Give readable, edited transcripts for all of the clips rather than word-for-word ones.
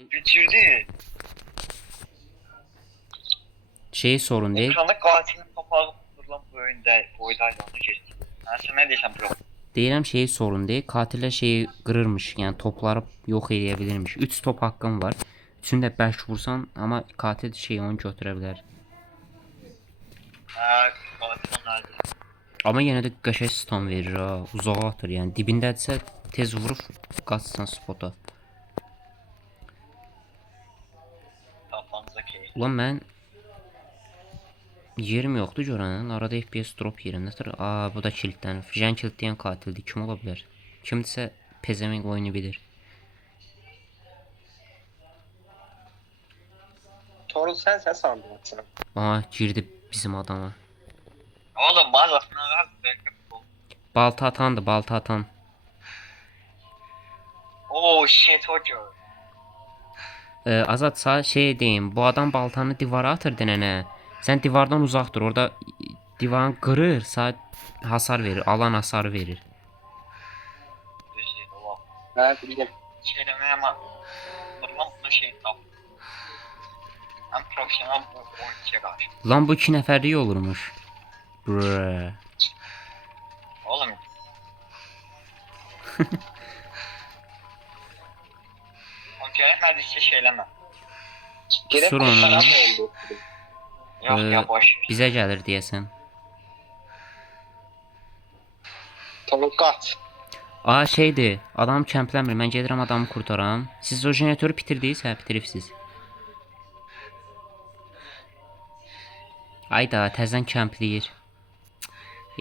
Bitirdi. Şey sorun değil. Ekranda katilin papağı kurulan bu oyunda boydaydı onu geçti. Sen ne diyeceğim bro? Deyirəm şey sorun değil. Katiller şeyi qırırmış. Yəni topları yox edə bilirmiş. 3 top haqqın var. Üçünü də bərk vursan, amma katil şeyi onu götürə bilər. Katil onlardı. Amma yenə də qəşəng stun verir ha. Uzağa atır. Yəni dibindədirsə tez vurub qaçsan spota. Kafanıza keyif. Ulan mən yerim yoxdur görənin. Arada FPS drop yerimdədir. Bu da kilidlənib. Jen kilidləyən katildir. Kim ola bilər? Kimdirsə pezevenk oyunu bilir. Torul sen sandırsın. Aha girdi bizim adama. Oğlum bazısına var. Balta atandı, balta atan. Oh shit hoca. Azad sağ şey deyim. Bu adam baltanı divara atır denene. Sen divardan uzaq dur. Orada divarın qırır, sağ hasar verir, alan hasarı verir. Düzgün oğlum. Ben bildim. Şeylemeye ama. Bundan bunu şey tap. Hem profesyonel bu oyuncuya karşı. Lan bu 2 nəfərlik olurmuş. Brrr. Oğlum. Oğlum gerekmediyse şeyleme. Gerek Sur onu. sana mı oldu? Yok ya boş ver. Bizə gəlir deyəsən. Torul kaç. Şeydir. Adam kəmpləmir. Mən gedirəm adamı kurtaram. Siz o jeneratörü bitirdiniz? Hə, bitiribsiz. Ayda təzən kəmpləyir.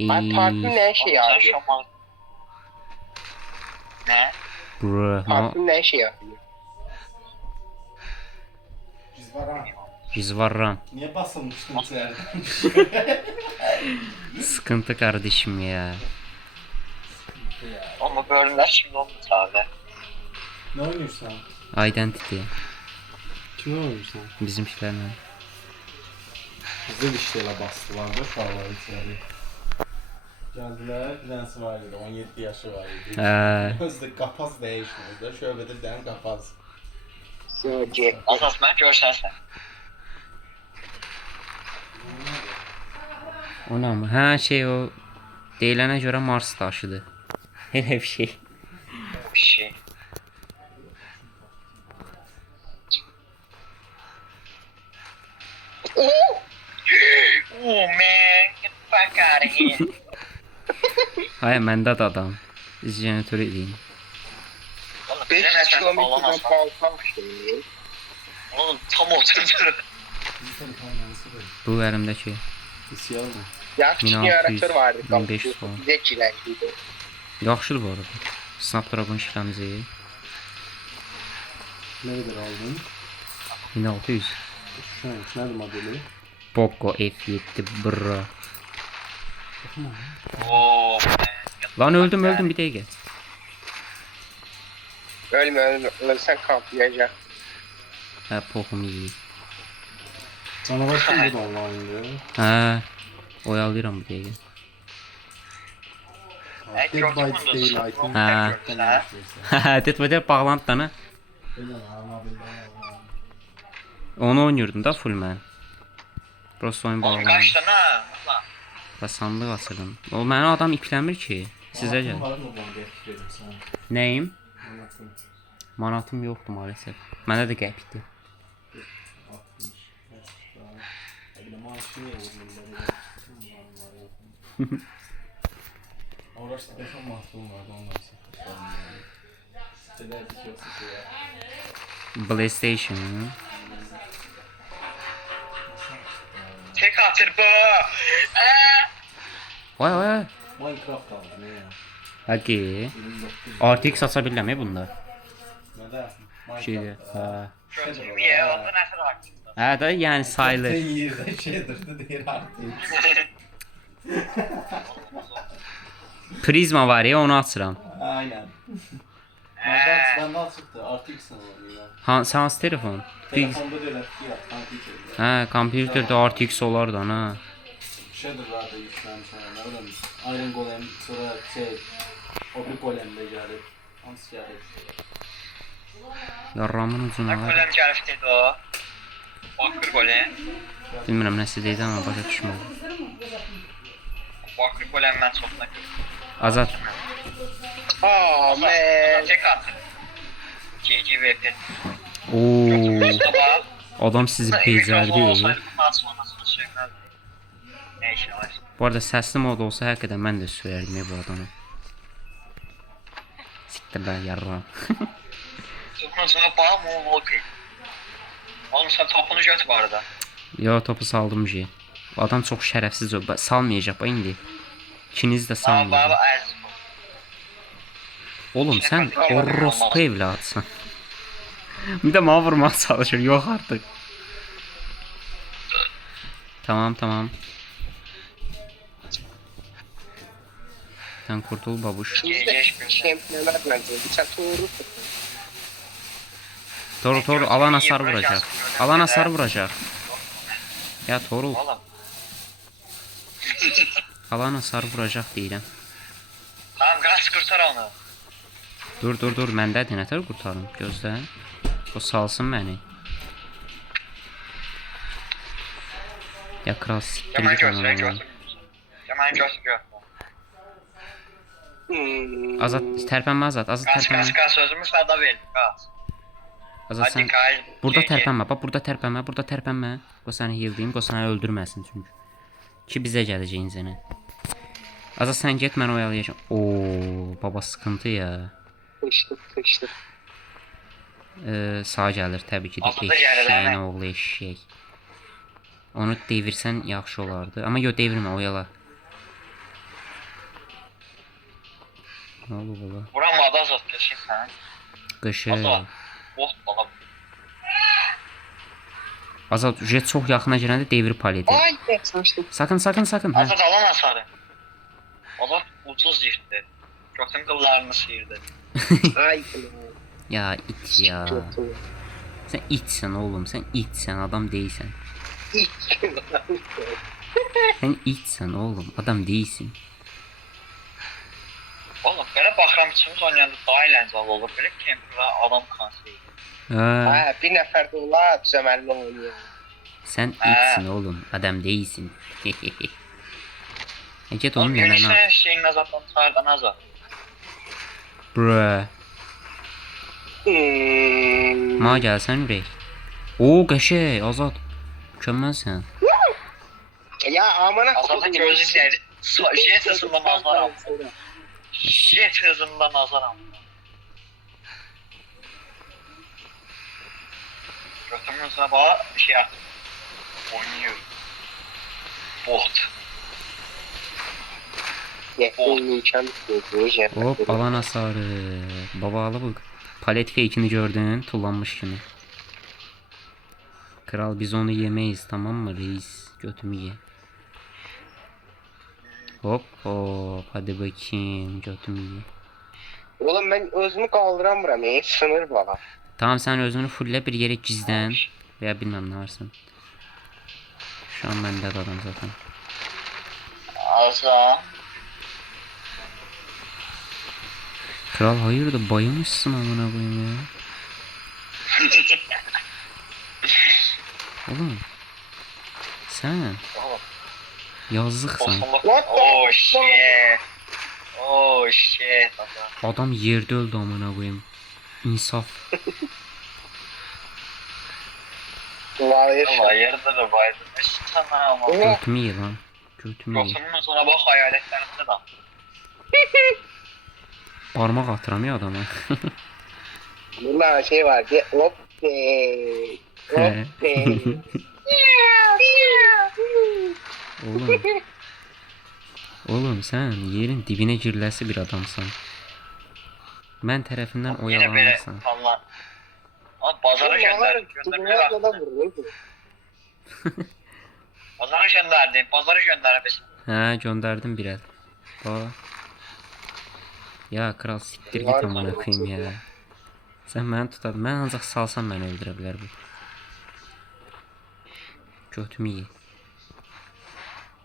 Ben parti ne şey yapıyor? Şamal. Ne? Brrr. Parti ne şey yapıyor? Biz var ha. Biz varram. Niye basılmıştın sen? Sıkıntı kardeşim ya. Ama bu bölümler şimdi oldu abi. Ne oynuyorsun? Identity. Kim oynuyorsun? Bizimkilərlə. Bizde bir şeyler bastılar da şarlar içeri. Geldiler, prensi var dedi, 17 yaşı var dedi. Özde kapaz değişmiyor. Şöyle bir tane kapaz. Sığcı. Asas ben görsensen. Ona mı? Hə şey o deyilənə görə Mars daşıdı. Elə bir şey. Bir şey. Oh man, get the fuck out of here. Hayır məndə də adam. Jeneratör edeyim. Oğlum 5 bize ne sen kilometreden bağlamazsan. baltam şey. Oğlum tam oturdu. Bu əlimdəki İsyan mı? Yakıcı 1600, yaratır vardı. 1500 falan. Zekilenciydi. yaxşıdır bu arada. Snapdragon işləmci Ne kadar aldın? 1600. Şu an nerede modeli? Poco F7 brr. Oh man. Lan öldüm bir dəqiqə. Ölme. Ölsen kamplayacak. Hə Poco'm iyi. Canavar kim bu da online'dı? Hə. Oyalayıram bu dəqiqə. Dead by Daylight'ın Ha. Ha. Dead by Daylight bağlandı dana. Onu oynuyordum da full mən. Prosto oyun Oğlum bağlandı. kaç tane ha? Lan. Və sandıq açırdım. O mənə adam ipləmir ki. Sizə gəl. Var mı bana bekledim sana? Nəyim? Anlatın. Manatım yoxdur maalesef. Mənə də qəpikdir. 60. Bir de maaşını vurdular. Orası defa mahtum vardı ondan sonra. Şeyler dikiyorsun ya. PlayStation. Tek atır bu. Vay vay. Minecraft aldı ne ya? Hadi. 29. RTX aça bilmirəm bunda. Neden? Şeydir. Hə. Gördüm ya onda nasıl hakkında. Hə də yəni sayılır. Sen yerde şeydir de değil artık. Prizma var ya onu açıram. Aynen. Benden çıktı. Artık sana oluyor. Sən hansı telefon? Telefonda değil fiyat. Kompüter. Hə, kompüterdə RTX olardı ana. Shader'larda yüklenmiş ona. Ne bileyim. Iron Golem sonra şey. O bir Golem de geldi. Hans geldi. Yarramın ucuna Nə var. golem gəlib dedi o. Bakır golem. Bilmirəm nəsə deydi amma başa düşmədim. Bakır golem mən çoxuna görürəm. Azad. Aa, Azad man. tek atır. GG VP. Oo, Sabah. adam sizi becərdi. Ne işin var? Bu arada səsli mod olsa həqiqətən mən də söyərdim bu adamı. Siktir ben yarram. Topun sana bağım o okey. Oğlum sen topunu göt bu arada. Yo topu saldım ki. Bu adam çox şərəfsiz o. Salmayacaq bax indi. İkiniz də Baba salmayacaq. az. Oğlum sen orospu evladsın. Bir de bana vurmaya çalışır. Yok artık. Tamam. Sen kurtul babuş. Bizde şempiyonlar bence. Sen doğru. Toru alan hasar vuracak. Alan hasar vuracak. Ya Toru Oğlum. alan hasar vuracak deyirəm. Tamam gaz kurtar onu. Dur məndədir nətər qurtarım gözlə. O salsın məni. Ya kral siktir Yaman git götür, ona. götür. Yaman götür. Azad tərpənmə Azad tərpənmə. Kaç sözümü sada ver. Kaç. Azad Hadi sən kay. burada tərpənmə. Bax burada tərpənmə. O səni yıldayım, o səni öldürməsin çünki. Ki bizə gələcəyin sənə. Azad sən get mən oyalayacağam. Oo, baba sıkıntı ya. Kıştı. Sağ gəlir təbii ki də Azad da gəlir, eşşəyin hə? oğlu eşşək. Onu devirsən yaxşı olardı. Amma yo devirmə oyala. Nə oldu baba? Vuramadı azat kesin sen. Qışı. Azad. Oh baba. Azad jet çox yaxına girəndə devir paleti. Ay, saçtım. Sakın. Hə. Azad alan hasarı. Azad ucuz yırttı. Götün kıllarını sıyırdı. Ay. Ya it ya. Sən itsən oğlum, sən itsən, adam deyilsən. Sən itsən oğlum, adam deyilsin. Oğlum belə baxıram içimiz oynayanda daha eğlenceli olur. Belə kemperə adam kansaydı. Hə, Ha, bir nəfər də olar düzəməlli oynuyor. sən itsin oğlum, adam deyilsin. Get onun Oğlum yanına. Yunus'un şeyin azatdan çağırdan azat. Bruh. Ma gəlsən ürək. Oo, qəşəng, Azad. Mükəmməlsən. Ya amına Azatın gözü seyri. Jet hızında nazaram. Jet hızında nazaram. Götümün üstüne bak bir şey at. Oynuyor. Bot. Hop, alan hasarı. Babalı bu. Palet fake'ini gördün, tullanmış kimi. Kral biz onu yemeyiz, tamam mı reis? Götümü ye. Hop, hadi bakayım, götümü ye. Oğlum ben özümü kaldıramıram ya, sınır var. Tamam sen özünü fulle bir yere gizlen. Veya bilmem ne varsın. Şu an bende de adam zaten. Azam. Kral hayırdır bayılmışsın amına koyayım ya. Oğlum. Sen Oğlum. yazıksan. Oh shit. Oh shit. Azam. Adam yerde öldü amına koyayım. İnsaf. Hayır. Allah yarıda da baydım. Sana ama. Götümü ye lan. Götümü ye. Götümün sonra bak hayaletlerinde de. Parmak atıram ya adama. Bunlar şey var ki hop Oğlum. Oğlum sen yerin dibine giriləsi bir adamsan. Mən tərəfindən Yine böyle oyalanırsan. Allah. Ama pazara gönderdim. Pazara gönderdim. Pazara gönderdim. Hə, göndərdim bir el. Bax. Ya kral siktir git amına koyayım ya. Sən məni tutardın. Mən ancaq salsam məni öldürə bilər bu. Götümü ye.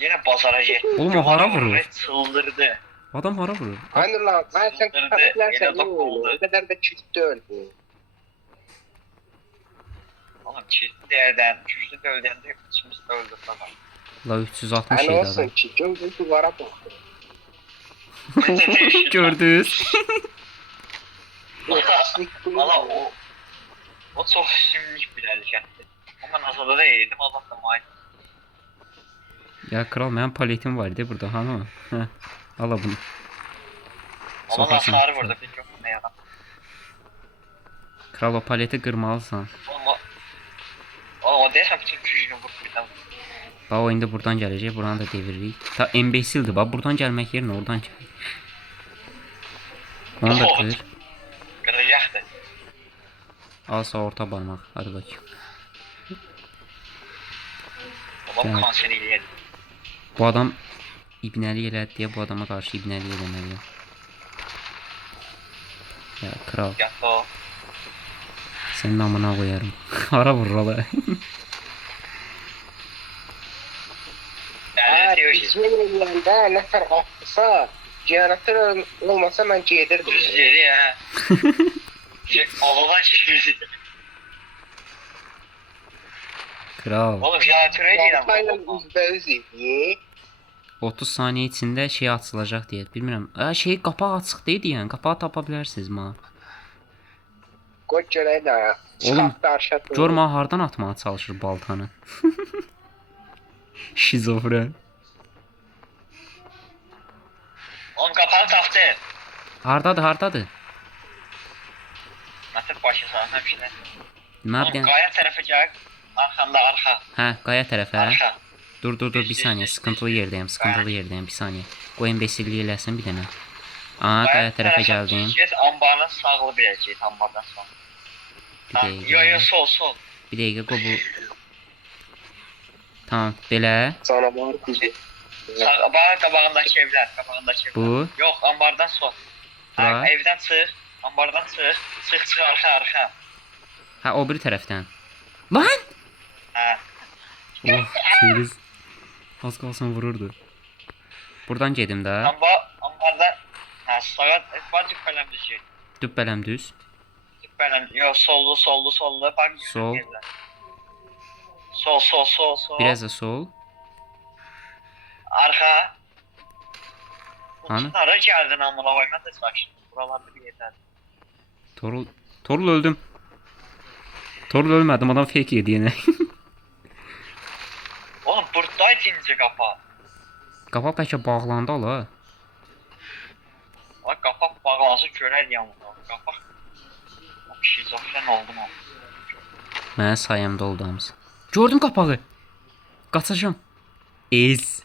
Yine pazara gittim. Oğlum o hara vurur. Çıldırdı. Adam hara vurur. Hani lan ben sen Çıldırdı, kapatlarsan ele iyi top olur. oldu. O kadar da çift öldü. Diğerden, üçüncü dövdüğünde içimiz öldü falan. La 360 Hani idi olsun adam. ki gözüm duvara baktı. Gördünüz. Valla o çok şimdilik bir hərəkətdir. Ama nazarda da yedim, Allah da mait. Ya kral mənim paletim var idi burada hanı? Hə. Ala bunu. Ama Soxarsan. hasarı burada, bilmiyorum ne yalan. Kral o paleti qırmalısan. O desem bütün gücünü vurdu birden. Bax o indi buradan gələcək, buranı da deviririk. Ta embesildir bax, buradan gəlmək yerinə oradan gəl. Onu da qır. Qıracaqdır. Alsa orta barmaq. Hadi bakayım. Babam Gəl. kanser eləyər. Bu adam ibnəlik elədi deyə bu adama qarşı ibnəlik eləməliyəm. Ya kral, Yatdı o. senin amına koyarım. Hara vurur ola. Eğer Dəlli bizim eləyəndə nəfər atsa, jeneratör olmasa mən gedirdim. Düz yeri ya. Allah'dan çeşirdi. Kral. Oğlum jeneratörü eləyirəm. Baltayla üzbəüz idi. 30 saniyə içində şey açılacaq deyə. Bilmirəm. Şey qapaq açıq deyil yəni. Qapağı tapa bilərsiniz ma. Qoy görək də. Oğlum, Çıxaq qarşı. Görmə hardan atmağa çalışır baltanı. Şizofren. Oğlum kapanı taftı. Hardadır, hardadır? Nasıl başı sana bir şeyler. Nə Oğlum yapayım? qaya tərəfə gəl. Arxanda arxa. Hə, qaya tərəfə. Arxa. Dur bir saniyə. Sıkıntılı yerdəyəm, sıkıntılı yerdəyəm. Bir saniyə. Qoy imbesirlik eləsin bir dənə. Aa, qaya tərəfə gəldim. Kes ambarın sağlı biləcək ambardan sağ. Bir dəqiqə. Yo sol. Bir dəqiqə qoy bu. Tamam, belə. Sana var kuzu. Sağ, bak qabağındakı evlər, qabağındakı evlər. Bu. Yox, ambardan sol. Bura. Ha, evdən çıx, ambardan çıx. Çıx arxa. Hə, o biri tərəfdən. Lan! Ha. Oh, şeyiniz. Az qalsın vururdu. Buradan gedim də. Ambardan ha, sağa var düppələm düzgün. Düppələm düz. Düppələm, yox, sollu, bak. Sol. Evlər. Sol. Biraz da sol. Arxa. Hani? Hara gəldin amına koyma da saç. Buralarda bir yerdən. Torul öldüm. Torul ölmədim, adam fake yedi yenə. Oğlum buradaydı incə qapa. Qapaq bəlkə bağlandı ala. Ay qapaq bağlansı görər yanımda. Qapaq. Şizofren oldum o. Mənə sayəmdə oldu hamısı. Gördüm qapağı. Qaçacağım. Ez.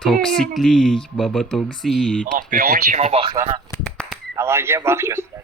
Toksiklik, baba toksik. Oğlum bir 10 kimə bax lan ha. Əlaqəyə bax göstər.